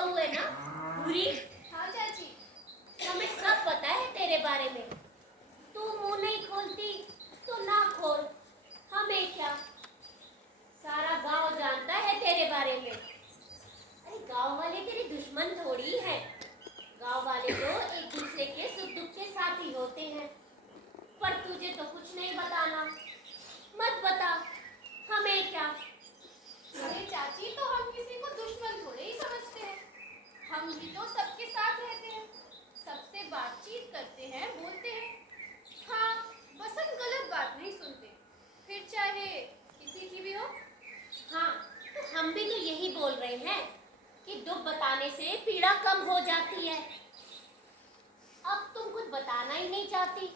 बहू है ना बुरी। हाँ चाची। हमें सब पता है तेरे बारे में। तू मुंह नहीं खोलती तो ना खोल, हमें क्या, सारा गांव जानता है तेरे बारे में। अरे गांव वाले तेरे दुश्मन थोड़ी है। गांव वाले तो एक दूसरे के सुख दुख के साथी होते हैं। पर तुझे तो कुछ नहीं बताना। मत बता, हमें क्या। अरे चाची, तो हम किसी को दुश्मन थोड़े ही समझते हैं। हम भी तो सबके साथ रहते हैं, सबसे बातचीत करते हैं, बोलते हैं। हाँ, बस हम गलत बात नहीं सुनते, फिर चाहे किसी की भी हो। हाँ, तो हम भी तो यही बोल रहे हैं कि दुख बताने से पीड़ा कम हो जाती है। अब तुम कुछ बताना ही नहीं चाहती।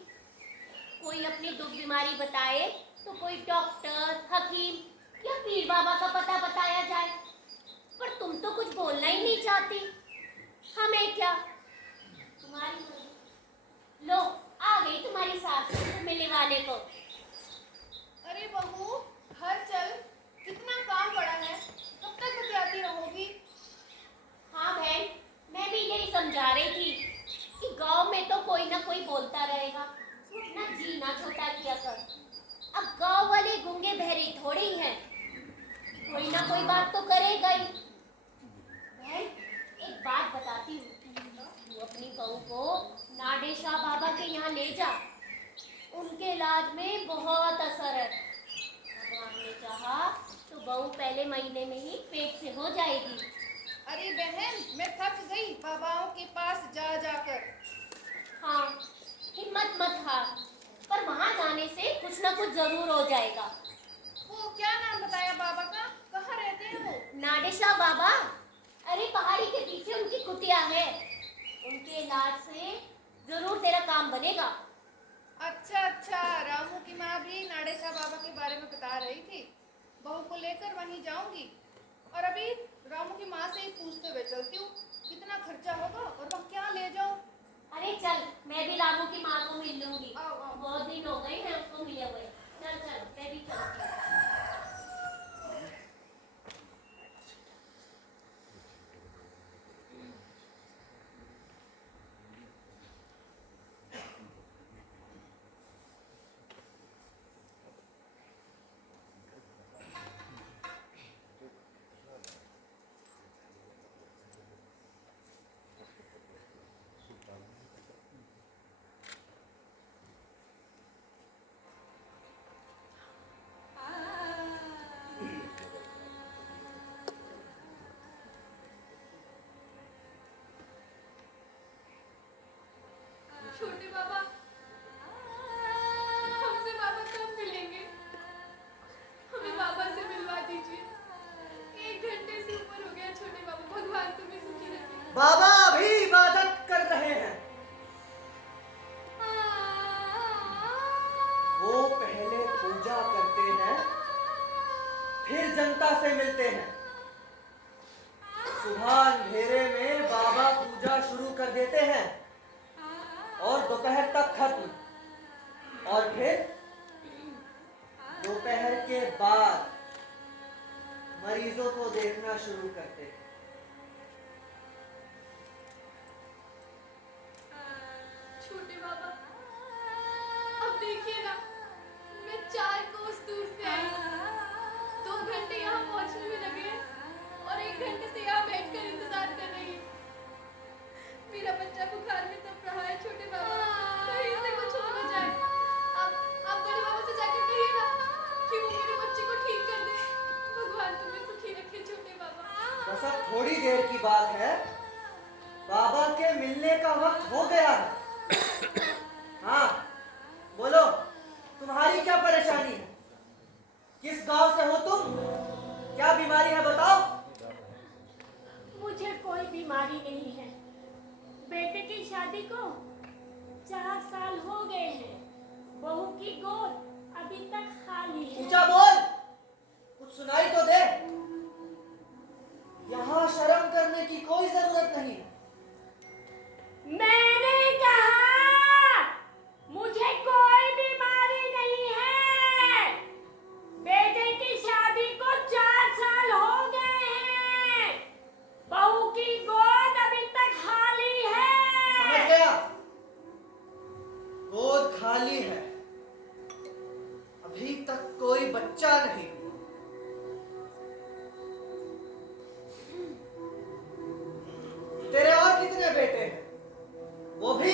कोई अपनी दुख बीमारी बताए तो कोई डॉक्टर, हकीम या पीर बाबा का पता बताया जाए, पर तुम तो कुछ बोलना ही नहीं चाहती। हमें क्या, तुम्हारी मर्जी। लो, आ गई तुम्हारी सास मिलने वाले को। अरे बहू, घर चल, कितना काम पड़ा है, कब तक बतियाती रहोगी? हाँ बहन, मैं भी यही समझा रही थी कि गांव में तो कोई ना कोई बोलता रहेगा, ना जीना छोटा किया कर। अब गांव वाले गूंगे बहरे थोड़े ही हैं, कोई ना कोई बात तो करेगा ही। बहन, एक बात बताती हूँ, तू अपनी बहू को नाडेशा बाबा के यहाँ ले जा। उनके इलाज में बहुत असर है। भगवान ने चाहा तो बहू पहले महीने में ही पेट से हो जाएगी। अरे बहन, मैं थक गई बाबाओं के पास जा जाकर। हाँ, हिम्मत मत हार, पर वहां जाने से कुछ ना कुछ जरूर हो जाएगा। वो क्या नाम बताया बाबा का? कहाँ रहते हैं वो? नाडेशा बाबा, अरे पहाड़ी के पीछे उनकी कुटिया है। उनके इलाज से जरूर तेरा काम बनेगा। अच्छा अच्छा, रामू की माँ भी नाडेशा बाबा के बारे में बता रही थी। बहू को लेकर वहीं जाऊंगी, और अभी रामू की माँ से ही पूछते हुए चलती हूँ कितना खर्चा होगा और वह क्या ले जाऊँ। अरे चल, मैं भी रामू की माँ को मिल लूंगी। आओ आओ। बहुत दिन हो गए हैं उसको मिले हुए। चल चल, मैं भी चलती हूँ। छोटे बाबा, हमसे बाबा कब मिलेंगे? हमें बाबा से मिलवा दीजिए। 1 घंटे से ऊपर हो गया छोटे बाबा, भगवान तुम्हें सुखी रखे। बाबा अभी इबादत कर रहे हैं। वो पहले पूजा करते हैं, फिर जनता से मिलते हैं। सुबह अंधेरे में बाबा पूजा शुरू कर देते हैं और दोपहर तक खत्म, और फिर दोपहर के बाद मरीजों को देखना शुरू करते हैं। छोटे बाबा, अब देखिए ना, मैं 4 कोस दूर से आई, 2 घंटे यहाँ पहुँचने में लगे हैं और 1 घंटे से यहाँ बैठकर इंतजार कर रही हूँ। मेरा बच्चा बुखार में तप रहा है छोटे बाबा, कहीं से कुछ हो न जाए। आप बड़े बाबा से जाकर कहिए ना कि वो मेरे बच्चे को ठीक कर दे। भगवान तुम्हें सुखी रखे छोटे बाबा। बस अब थोड़ी देर की बात है, बाबा के मिलने का वक्त हो गया है। हाँ, बोलो, तुम्हारी क्या परेशानी है? किस गांव से हो तुम? क्या बीमारी है बताओ। मुझे कोई बीमारी नहीं है। बेटे की शादी को 4 साल हो गए हैं। बहू की गोद अभी तक खाली है। ऊंचा बोल, कुछ सुनाई तो दे। यहाँ शर्म करने की कोई जरूरत नहीं। मैंने कहा मुझे कोई बीमारी नहीं है। बेटे की शादी को 4 साल हो गए हैं। बहू की गोद कितने बेटे हैं? वो भी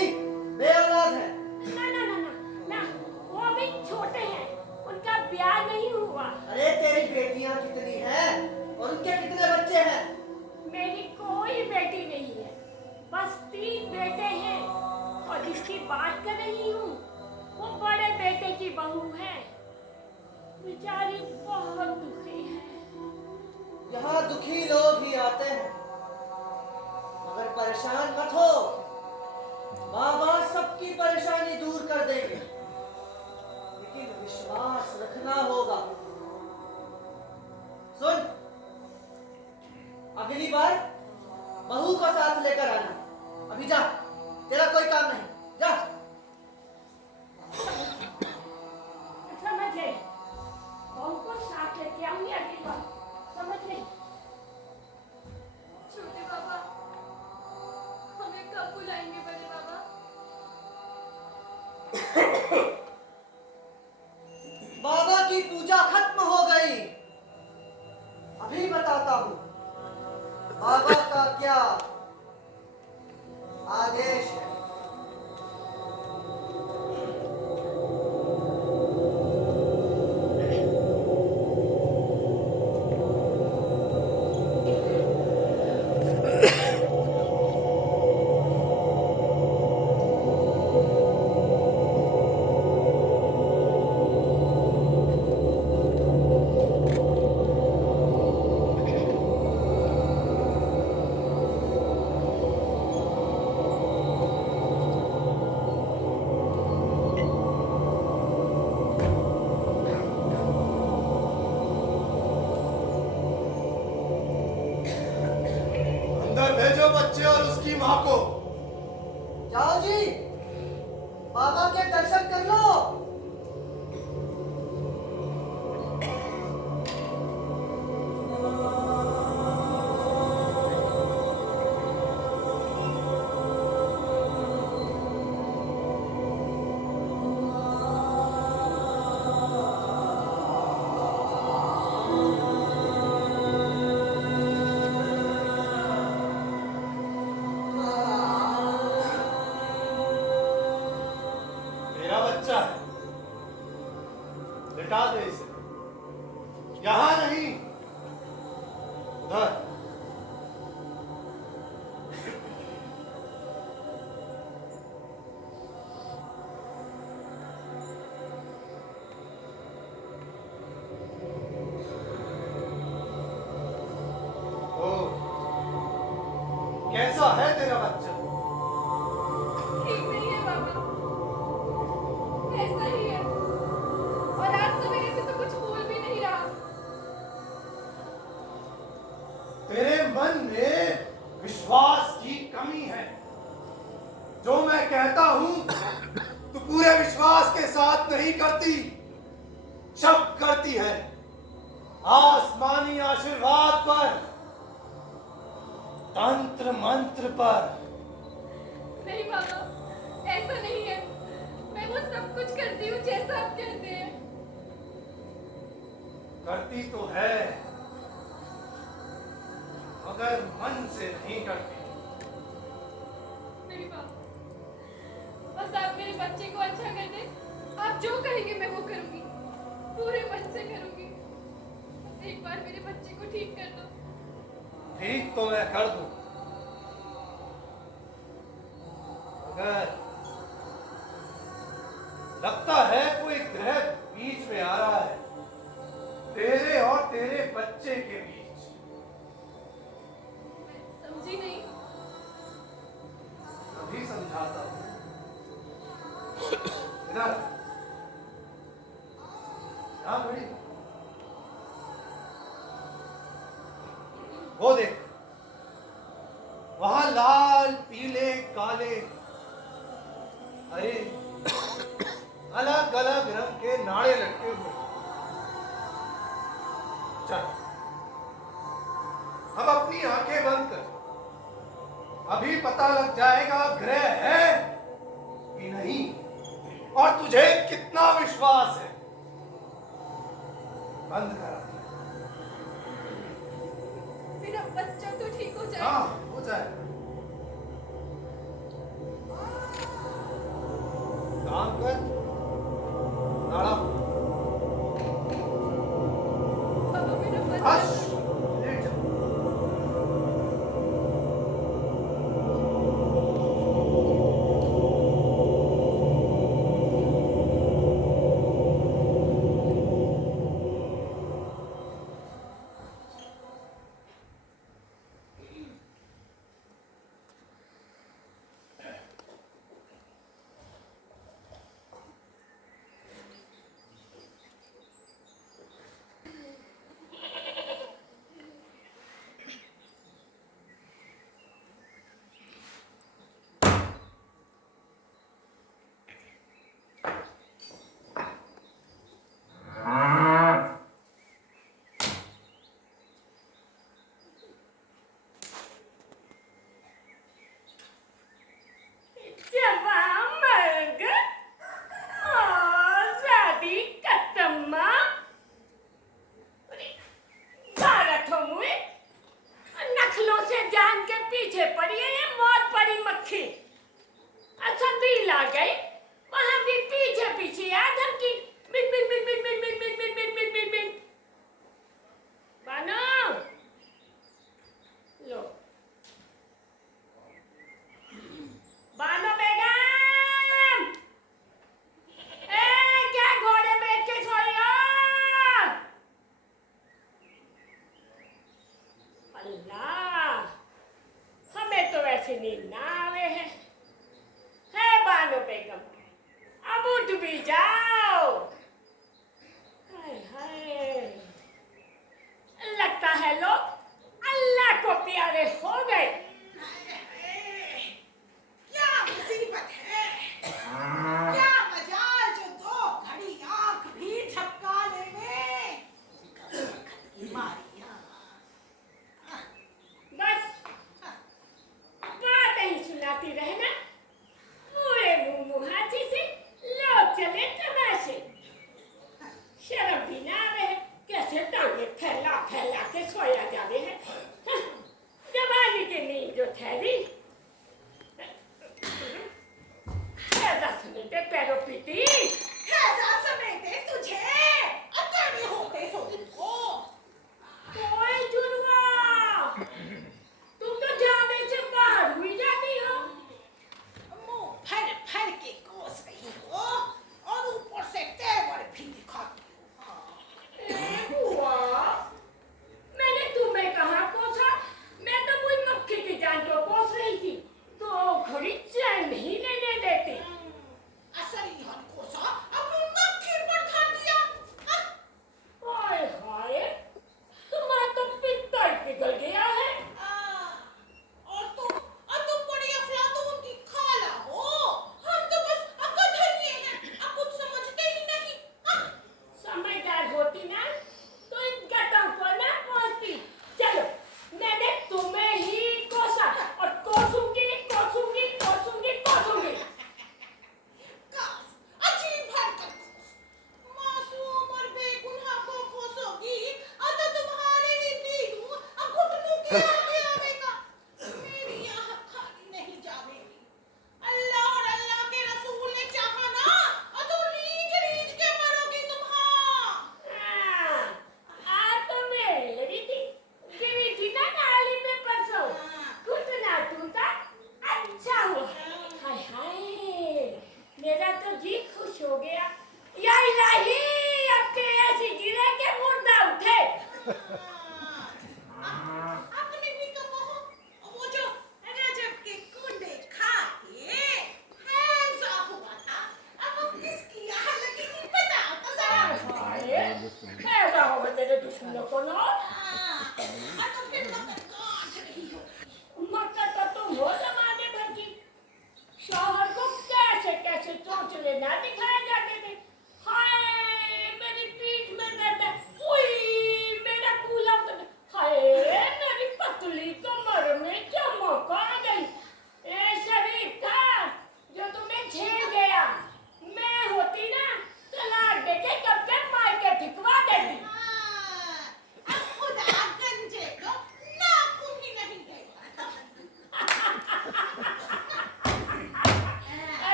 बे औलाद है। ना ना ना ना ना, वो अभी छोटे हैं, उनका ब्याह नहीं हुआ। अरे तेरी बेटियां कितनी हैं और उनके कितने बच्चे हैं? मेरी कोई बेटी नहीं है, बस 3 बेटे हैं, और जिसकी बात कर रही हूँ वो बड़े बेटे की बहू है। बेचारी बहुत दुखी है। यहाँ दुखी लोग ही आते हैं, मगर परेशान मत हो, बाबा सबकी परेशानी दूर कर देंगे, लेकिन विश्वास रखना होगा। सुन, अगली बार बहू को साथ लेकर आना। अभी जा, तेरा कोई काम नहीं, जा। समझ गई, बहू को साथ लेके आऊंगी अगली बार, समझ गई। छोटे बाबा, हमें कब बुलाएंगे बड़े बाबा? बाबा की पूजा खत्म हो गई। अभी बताता हूँ बाबा का क्या आदेश है। अंदर भेजो बच्चे और उसकी माँ को। जाओ जी, बाबा के दर्शन कर लो। मेरा बच्चा है, लिटा दे इसे। यहाँ नहीं, उधर। ओ, कैसा है तेरा बच्चा? ठीक नहीं है बाबा, ऐसा ही है, और आज सवेरे से तो कुछ बोल भी नहीं रहा। तेरे मन में विश्वास की कमी है। जो मैं कहता हूं तू पूरे विश्वास के साथ नहीं करती, शक करती है आसमानी आशीर्वाद पर, तंत्र मंत्र पर। नहीं बाबा, ऐसा नहीं है, मैं वो सब कुछ करती हूँ जैसा आप कहते हैं। करती तो है, मगर मन से नहीं करती। नहीं बाबा, बस आप मेरे बच्चे को अच्छा कर दें। आप जो कहेंगे मैं वो करूंगी, पूरे मन से करूंगी। बस एक बार मेरे बच्चे को ठीक कर दो। ठीक तो मैं कर दूं, मगर लगता है कोई ग्रह बीच में आ रहा है, तेरे और तेरे बच्चे के बीच। मैं समझी नहीं। अभी समझाता हूं। इधर हाँ बड़ी, वो देख, वहां लाल पीले काले हरे अलग अलग रंग के नाड़े लटके हुए। चल, अब अपनी आंखें बंद कर, अभी पता लग जाएगा ग्रह है कि नहीं और तुझे कितना विश्वास है। बंद कर। मेरा बच्चा तो ठीक हो जाए। हाँ, हो जाए। प्रणाम कर। नाड़ा बाबा मेरा मन हश, लेट जा। जवान मर्ग आजादी कतम्मा भारत हो मुए नखलों से जान के पीछे पड़ी है ये मौत पड़ी मक्खी अच्छा बिल आ गई वहां भी पीछे पीछे आदम की बिन बिन बिन बिन बिन बिन बिन बिन बिन बिन बिन बिन बानो लो बानो बेगम ए क्या घोड़े बैठ के सोई हो अल्लाह हमें तो वैसे नींद ना आवे है बानो बेगम अब उठ भी जाओ हाय हाय लगता है लोग अल्लाह को प्यारे हो गए क्या मुसीबत है क्या मजाल जो दो घड़ी आंख भी झपका लेवे वक्त की मारियां बस बात ही सुनाती रहना पूरे मुंह मुहाची से लोग चले तमाशे शर्म भी ना आवे कैसे टांगे फैला फैला के सोया जावे है जवानी की नींद जो ठहरी दस मिनट पैरों पीटी ऐसा समेटे तुझे अतड़ी होते सो तुमको कोई जुड़वा तुम तो जाने से बाहर हुई जाती हो मुंह भर भर के कोस रही हो और ऊपर से तेवर भी दिखाती हो ए बुआ मैंने तुम्हें कहा कोसा मैं तो कोई मक्खी की जान को कोस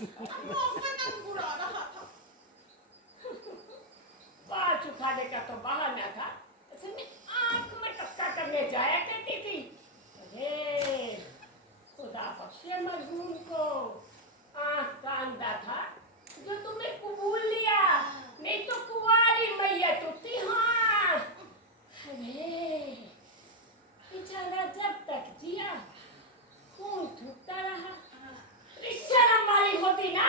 वो पतंग उड़ा रहा था। बात उठाने का तो बहाना था, असल में आंख में टक्का करने जाया करती थी। अरे खुदा बख्शे मजनून को, आंख का अंधा था जो तुमने कबूल लिया, नहीं तो कुंवारी मैयत होती। हाँ, अरे बेचारा जब तक जिया खून थूकता रहा। शर्म वाली होती ना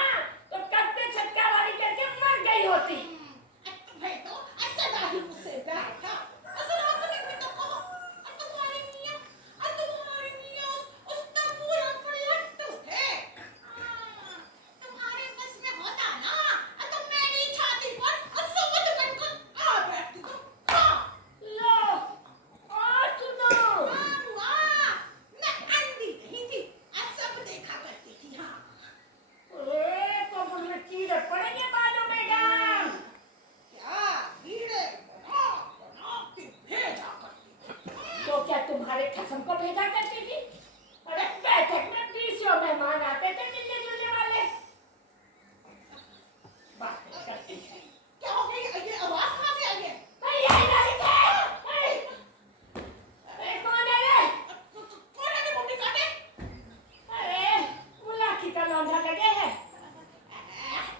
तो कब पे छक्का वाली करके मर गई होती। तुम्हें तो सदा ही मुझसे डर था। असल आपने भी तो कहा, और तुम्हारी मियाँ उस तंबूरा पर लट्टू थे। तुम्हारे बस में होता ना, तो मेरी छाती पर सूद बनकर आ बैठती तुम। लो और सुनो, वाह, मैं अंधी नहीं थी, सब देखा करती थी। हाँ, अरे कब्र में कीड़े पड़ेंगे बालों में गाम। क्या कीड़े बना के भेजा करती थी। तो क्या तुम्हारे खसम को भेजा करती थी? अरे बैठक में 20 मेहमान आते थे मिलने जुलने वाले। बातें करती है। क्या हो गई? ये आवाज कहाँ से आई है? भाई यही नहीं थे। अरे कौन है रे? कौन है मम्मी काटे? अरे मुलाकी का लौंडा लगे है।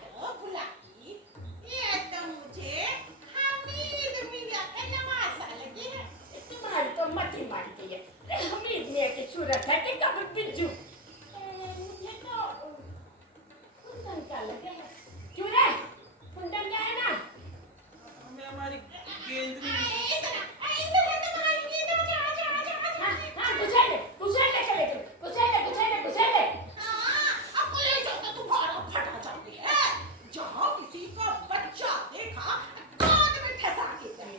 तो बुलाकी, ये तो मुझे हमीद मियाँ का नवासा लगी है। तुम्हारी तो मती मारी गई है। अरे हमीद मियाँ की सूरत है कि कब बिज्जू। मुझे तो कुंदन का लगे है। क्यों रे? कुंदन का है ना? हमें हमारी केंद्री इधर है तुम्हारी नींद में। हाँ हाँ घुसेड़ ले चले तुम। घुसेड़ ले। हाँ, अब कलेजा तो तुम्हारा फटा जाती है। जहाँ किसी का बच्चा देखा, कान में ठसा के गए।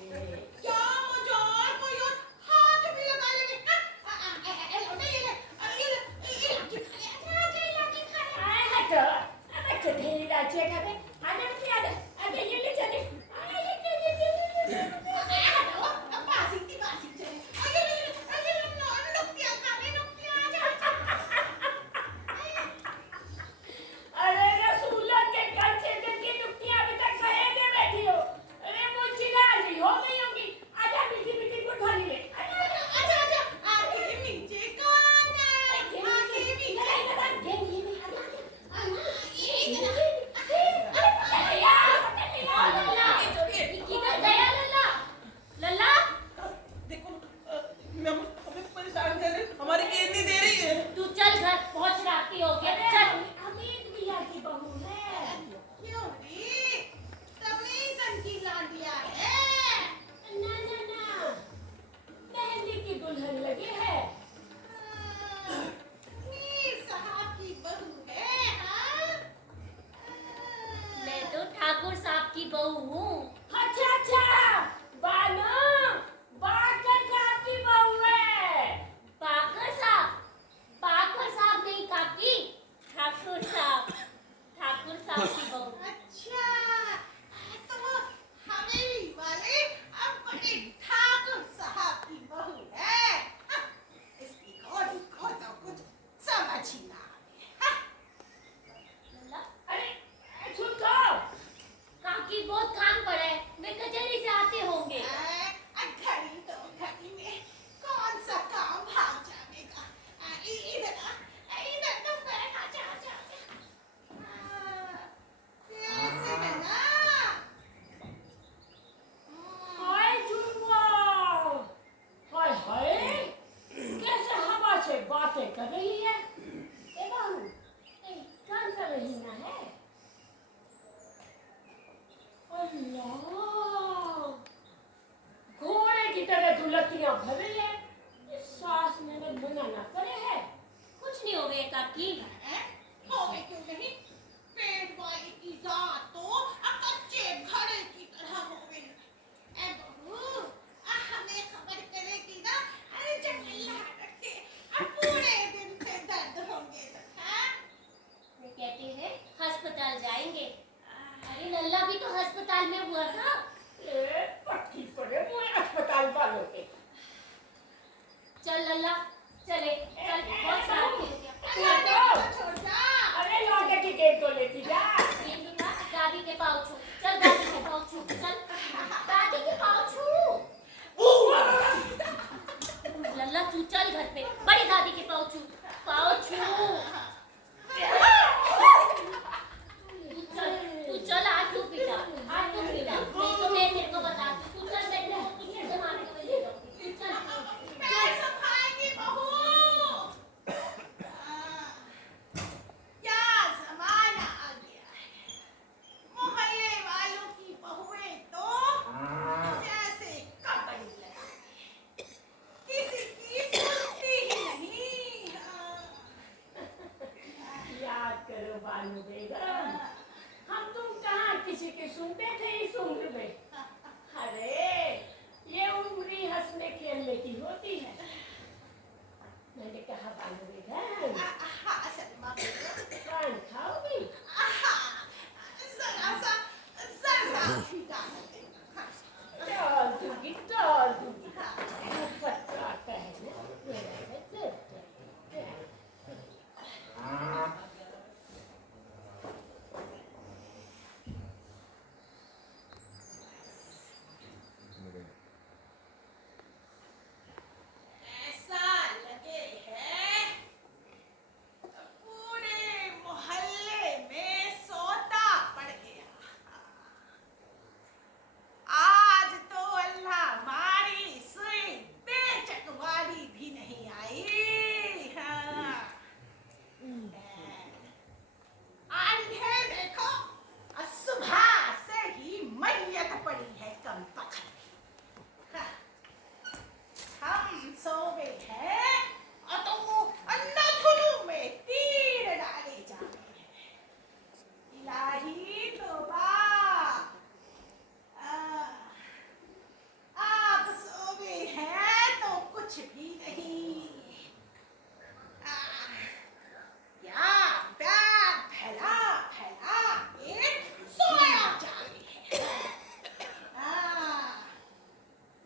क्या मजाल, कोई और हाथ भी लगा लेंगे। लाठी खा ले। आए हटो। अब अच्छा ढेली लाचे का दे। आजा बेटी आजा। आजा ये ले चले। ये बासी चले। नुक्तियाँ खाने, नुक्तियाँ अरे रसूलन के कंचे की नुक्तियाँ अभी तक सहेजे बैठी हो। अरे मुझे राजी हो गई होगी। आजा मीठी गुठली ले। आजा, आगे नीचे कौन है? आगे नीचे। लल्ला देखो, हमें परेशान कर रहे, हमारी केंद्री दे रही है। तू चल घर पहुंच, राती हो गया। चल अमीर मियाँ की बहू है। क्यों रे? तमीज़न की लाडिया है। ना मेहंदी की दुल्हन लगी है। मीर साहब की बहू है। हाँ? मैं तो ठाकुर साहब की बहू हूँ। अच्छा बानो बाकर साहब की बहू है। पाकर साहब नहीं काकी, ठाकुर साहब की बहू। अच्छा, तो वो हवेली वाले अब बड़े ठाकुर साहब की बहू है। हाँ, इसकी घोड़ी को तो कुछ समझ ही ना आवे। हाँ, लल्ला अरे सुन तो। काकी बहुत काम पड़ा है, वे कचहरी से आते होंगे। घड़ी में कौन सा काम भाग जाने का। इधर तो बैठा जा। कैसे है ना? हाय चुनवा। हाय कैसे हवा से बातें कर रही है। ए बहू, कौन सा महीना है? अल्लाह, घोड़े की तरह दुलतियां भर रही है। इस सास मेरे मना ना करे है। कुछ नहीं हो गया काकी। होवे क्यों नहीं? पेड़ वाली की जात तो कच्चे घड़े की तरह होवे। ए बहू, हमें खबर करेगी ना? अरे जब अल्लाह रखे, पूरे दिन से दर्द होंगे। हाँ? वो कहते हैं अस्पताल जाएंगे। अरे लल्ला भी तो अस्पताल में हुआ था। ए पट्टी पड़े मुझे अस्पताल वालों के। चल लल्ला चले, चल बहुत रात हो गया। अल्लाह ने छोड़ जा। अरे लौटे की गेट तो बानू बेगम, हम तुम कहाँ किसी के सुनते थे इस उम्र में। अरे ये उम्र ही हंसने खेलने की होती है। मैंने कहा बानू बेगम, हाँ सलमा बेगम, पान खाओगी? जरा सा भी डाल देना। डाल दूंगी, डाल दूंगी। वो पत्ता आता है ना, मेरा है जब। ऐसा लगे है पूरे मोहल्ले में सौदा पड़ गया। आज तो अल्लाह हमारी सुई बेचक वाली भी नहीं आई। हाँ। आज है देखो, सुबह से ही मैयत पड़ी है कम बखत। हम सो गए हैं और तो नथुनु में तीर डाले जा रहे हैं। इलाही तौबा, आप सो गए हैं तो कुछ भी नहीं। क्या पैर फैला फैला के सोया जा रहे हैं।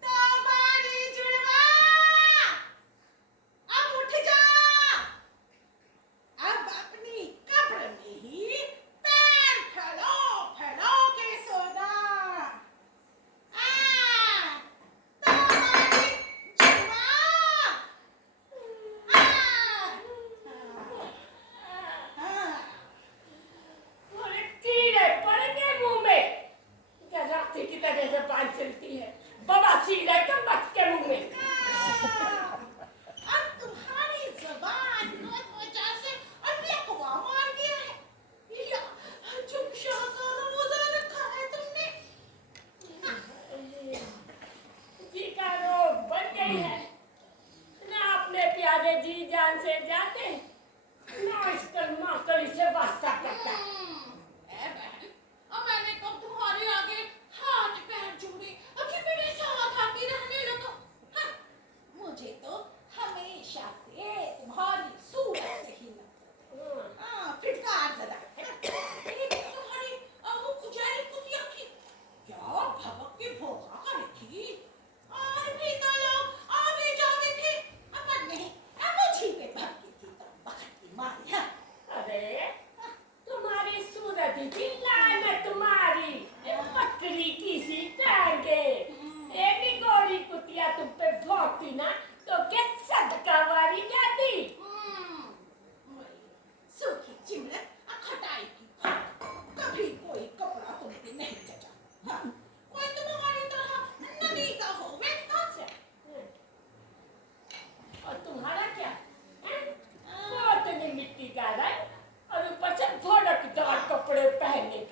तुम्हारी जुड़वा, अब उठ जा, अब अपनी कब्र में ही पैर फैलो फैलो के सोना। तुम्हारी जुड़वा, बोले कीड़े पड़ गए मुंह में। क्या रास्ते की तरह से पान चलती है, बवासीर है कम वक्त के मुंह में। अब तुम्हारी जबान की वजह से लकवा मार गया है। या चुपशा का रोजा रखा है तुमने। जी का रोग बन गई है ना, अपने प्यारे जी जान से जाते ना इसका माकड़ी से वास्ता करता। ए बहन, अब मैंने कब तुम्हारे आगे हाथ पैर जोड़े कि मेरे साथ आके रहने लगो। हाँ, मुझे तो हमेशा से तुम्हारी सूरत से ही फिटकार जरा है ना। ये तुम्हारी वो कुजारी कुतिया की क्या भवक के भोगा करे थी। और भी तो लोग आगे जावे थे, पर नहीं, मुझे पे भटकी थी तब बखत की मारी। हाँ। अरे तुम्हारी सूरत ही थी लानत तुम्हारी, ये बकरी की सी टांगे। एक ही गोरी कुतिया तुम पे भौंकती ना तो क्या सदका वारी जाती। सूखी चिमरत खटाई की फाट, कभी कोई कपड़ा तुम पे नहीं जचा। हाँ, कोई तुम्हारी तरह नदी का होवे अच्छा, और तुम्हारा क्या है? बहुत मिट्टी का रंग और ऊपर से भड़कदार कपड़े पहने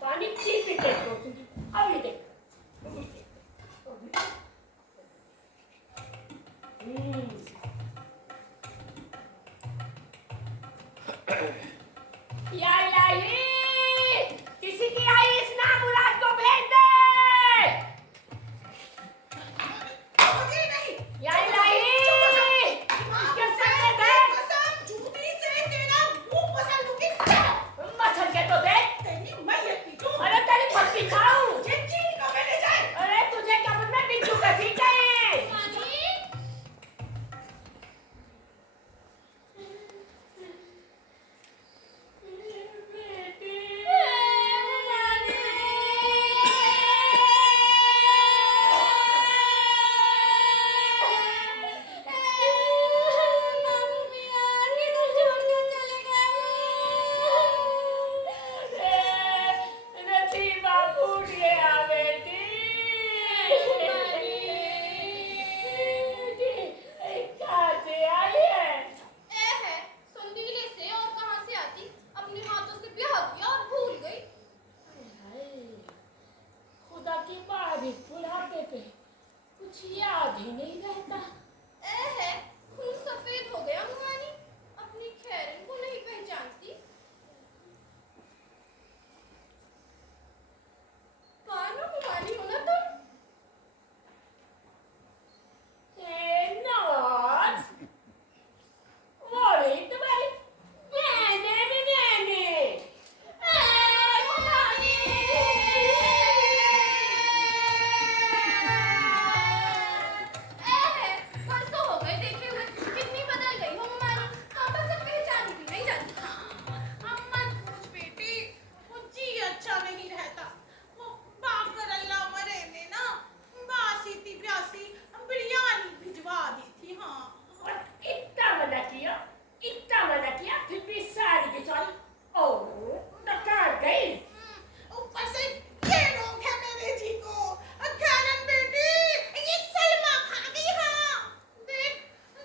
पानी पी पी के सोचूंगी। अभी देख या इलाही, किसी की आई इस नामुराद को भेज दे। मुझे नहीं। या इलाही, इसके सर पे दे। कसम झूठी से तेरा मुंह पसंद लूंगी। चलो। मसल के तो दे। तेरी मैयत की जो। अरे तेरी पत्ती खाऊं। ये चीन का मैंने जाए। अरे तुझे कब्र में बिच्छू का सीखा है। मानी नसीबा फूट गया बेटी। कहाँ से आई है? ए है संदीले से और कहां से आती, अपने हाथों से ब्याह किया और भूल गई। खुदा की बारिश बुढ़ापे पे कुछ याद ही नहीं रहता। ए है खून सफेद हो गया मुआनी, अपनी खैरन को नहीं पहचानती। कानों मुआनी हो ना तुम। नवाज, वो रही तुम्हारी बहने भी बहने। परसों हो गए देखे हुए, कितनी बदल गई हो मुआनी, हम बस अब पहचानी भी नहीं जाती। अम्मा पूछ बेटी, मुझे अच्छा नहीं रहता। वो बाकर अल्लाह मरे ने ना बासी थी ब्यासी बिरयानी भिजवा दी थी। हाँ और इतना मना किया, फिर भी सारी की सारी ओ नकार गई। ऊपर से ये रोग है मेरे जी को। खैरन बेटी, ये सलमा खा गई। हाँ देख,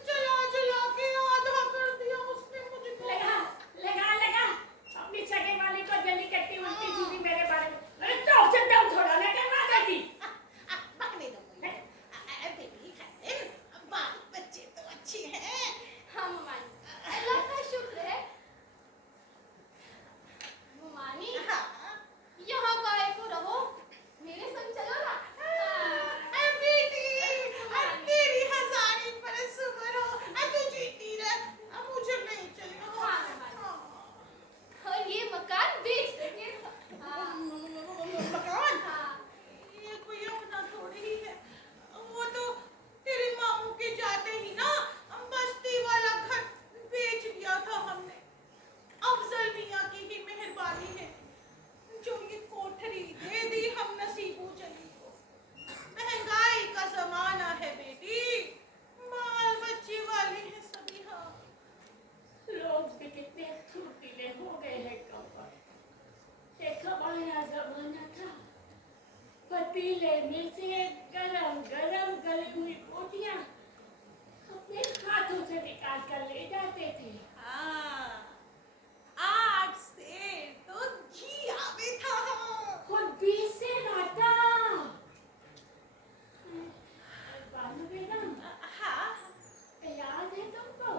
जला जला के आधा कर दिया उसने मुझको। लगा अपनी सगे वाली को जली कट्टी उल्टी सीधी मेरे बारे में। अरे तो से दम थोड़ा ना करवा देती। बकने दो मुझे। बेटी खैरन, बाल बच्चे तो अच्छे हैं। हाँ मुमानी, अल्लाह का शुक्र है। मुमानी हाँ यहाँ गाय को रहो, मेरे संग चलो ना। बेटी, तेरी हजारी पर सुबर हो। तू जीती रह, मुझे नहीं चाहिए। हाँ, और ये मकान बेच देंगे। हाँ, मकान हाँ। ये कोई अपना थोड़ी ही है। वो तो तेरे मामू के जाते ही ना बस्ती वाला घर बेच दिया था हमने। अफजल मियाँ की ही मेहरबानी है जो ये कोठरी दे दी हम नसीबू जली को। महंगाई का जमाना है बेटी, बाल बच्चे वाले हैं सभी। हाँ लोग भी कितने फुर्तीले हो गए हैं कमर। एक हमारा जमाना था, पतीले में से गरम गरम गली हुई रोटियां अपने हाथों से निकाल कर ले जाते थे। हाँ, आज से तो घी आवे था। खुद भी से नाता। बानू बेगम, हाँ याद है तुमको?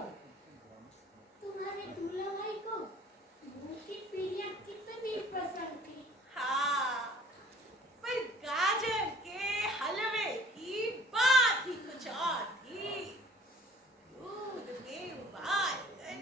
तुम्हारे दूल्हा भाई को मूंग की पीढ़ियां कितनी पसंद थी। हाँ, पर गाजर के हलवे की बात ही कुछ और थी। दूध में उबाल कर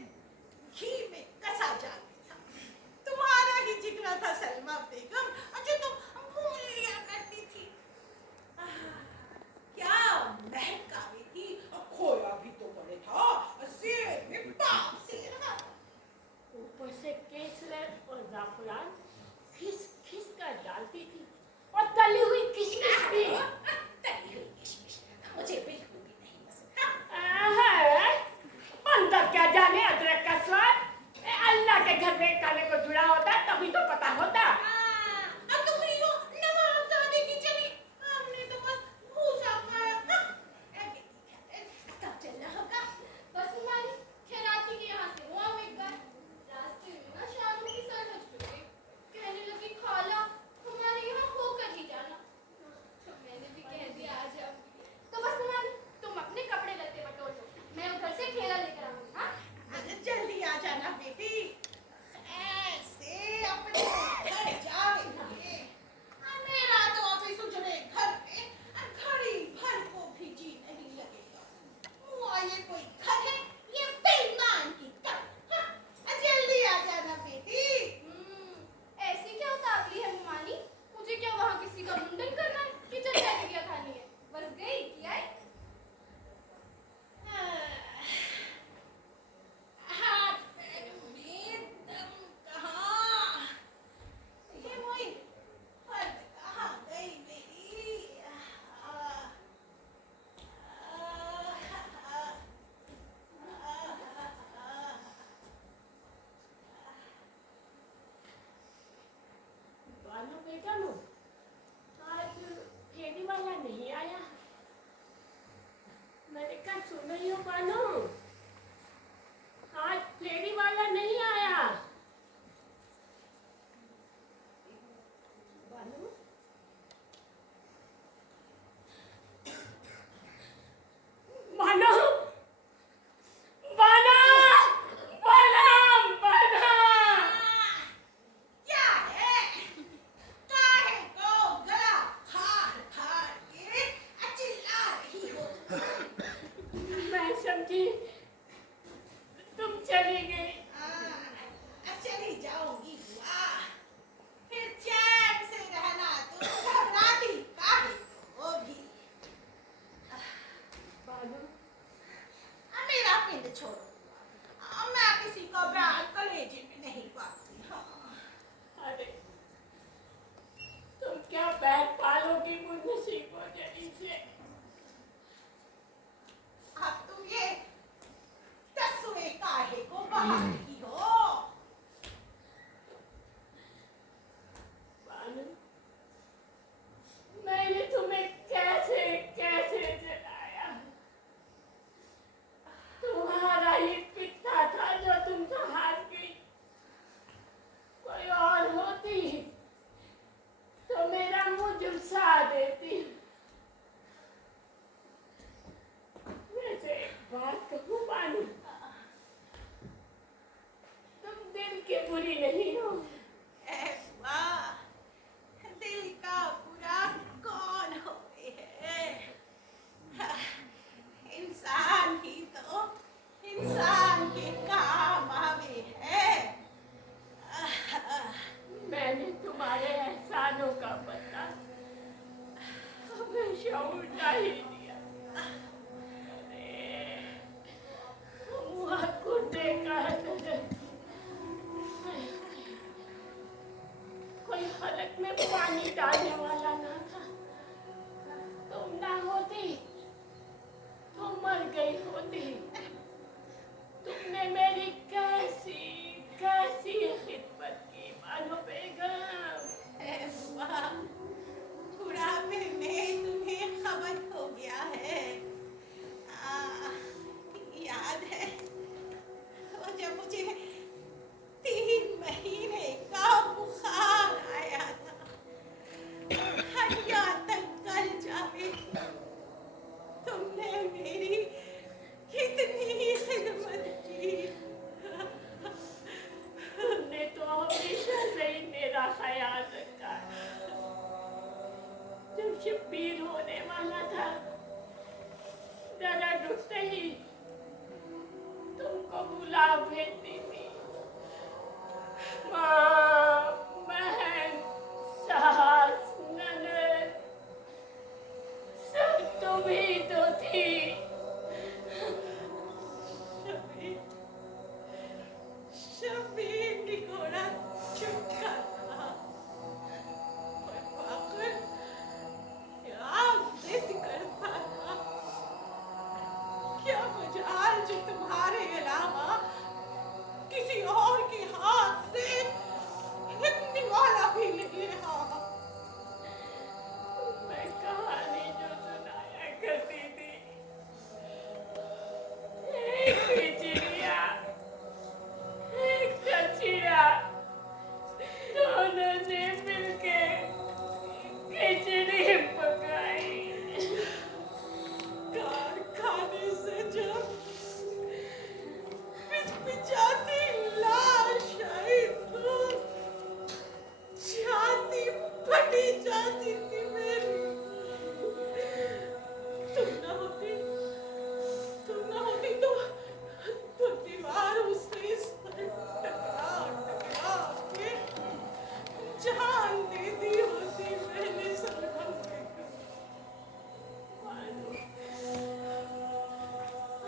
तुम्हारे एहसानों का बदला हमेशा उल्टा ही दिया। अरे, वहाँ कुत्ते का कोई हलक में पानी डालने वाला ना था। तुम ना होती तो मर गई होती। तुमने मेरी कैसी कैसी खिदमत की बानो बेगम। ए बुआ, बुढ़ापे में तुम्हें खबर हो गया है। याद है वो जब मुझे 3 महीने का बुखार आया था, हड्डियां तक गल जाए, तुमने मेरी कितनी खिदमत की। तुमने तो हमेशा से ही मेरा ख्याल रखा। जब शब्बीर होने वाला था, जरा डूबते ही तुमको बुला भेजती थी। माँ, बहन, सास, ननद, सब तुम ही तो थी। शबीर निकोड़ा चुपका था, और पाकर क्या जिद करता था। क्या मजाल जो तुम्हारे अलावा किसी और के हाथ से निवाला भी नहीं रहा। मैं कहानी जो सुनाया करती थी, एक चिड़िया, एक चचिया, दोनों ने मिलके खिचड़ी पकाई। कारखाने से जब पिचपिचाती लाश आई तो छाती फटी जाती थी मेरी। तुम न होती तो दीवारों से इस तरह टकरा के जान दे दी होती मैंने सलमा बेगम।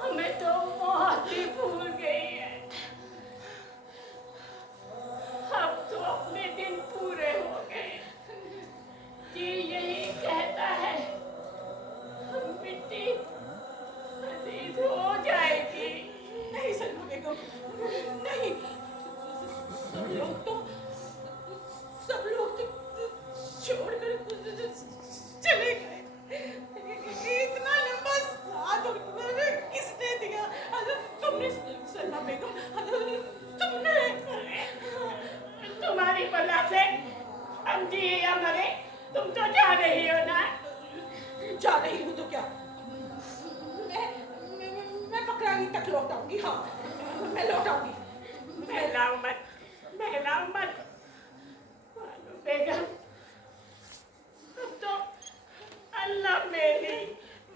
हमें तो मौत ही भूल गई है। अब तो अपने दिन पूरे हो गए। जी यही कहता है, मिट्टी अजीज हो जाएगी। नहीं सलमा बेगम, नहीं। सब लोग तो छोड़कर चले गए। इतना लंबा साथ और तुम्हें किसने दिया? तुमने सलमा बेगम, तुमने। तुम्हारी बला से हम जी या मरे, तुम तो जा रही हो ना। जा रही हूँ तो क्या? मैं पकड़ानी तक लौट आऊंगी। हाँ, मैं लौट आऊंगी। बहलाओ मत, बहलाओ मत। बानो बेगम, अब तो अल्लाह मेरी।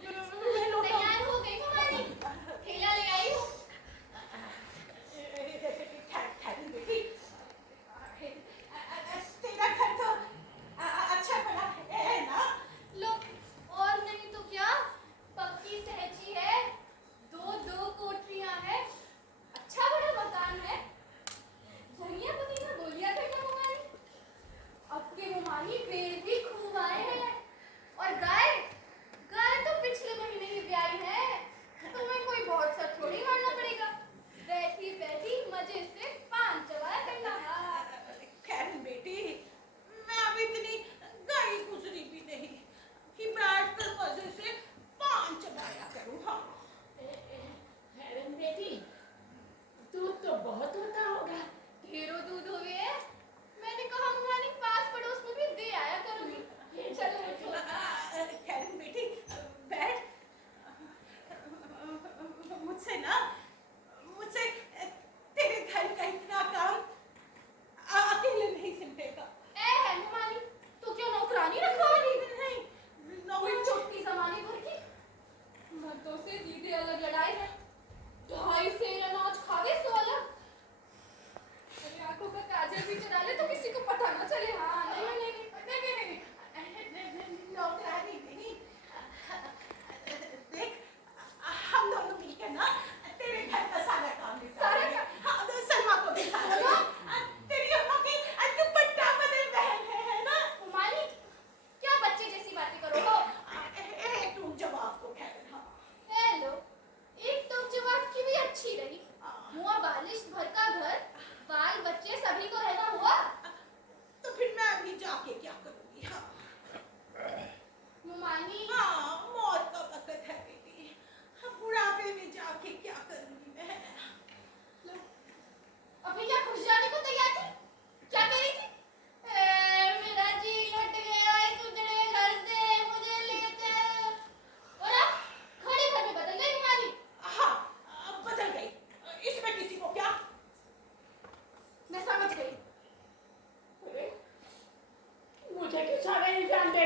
मैं लौट आऊंगी। तैयार हो गई तुम्हारी? ठेला ले आई हो? ठहरी बेटी, तेरा घर तो अच्छा बना है ना? लो, और नहीं तो क्या, पक्की सहची है, 2 कोठरियां है, अच्छा बड़ा मकान है। जमिया पुदीना बोलिया करना मुमानी, अब के मुमानी पेड़ भी खूब आए हैं। और गाय तो पिछले महीने ही ब्याई है, तुम्हें कोई बहुत सा थोड़ी मारना पड़ेगा। बैठी बैठी मजे से पान चबाया करना। खैर बेटी, मैं अब इतनी गई गुजरी भी नहीं कि बैठ कर मजे से पान चबाया करूँ। हाँ, हैरन बेटी, दूध तो बहुत होता होगा। ढेरों दूध हो गए हैं। मैंने कहा मुमानी पास पड़ोस में भी दे आया करोगी। चलो उठो।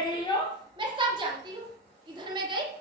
रही हो? मैं सब जानती हूँ। इधर मैं गई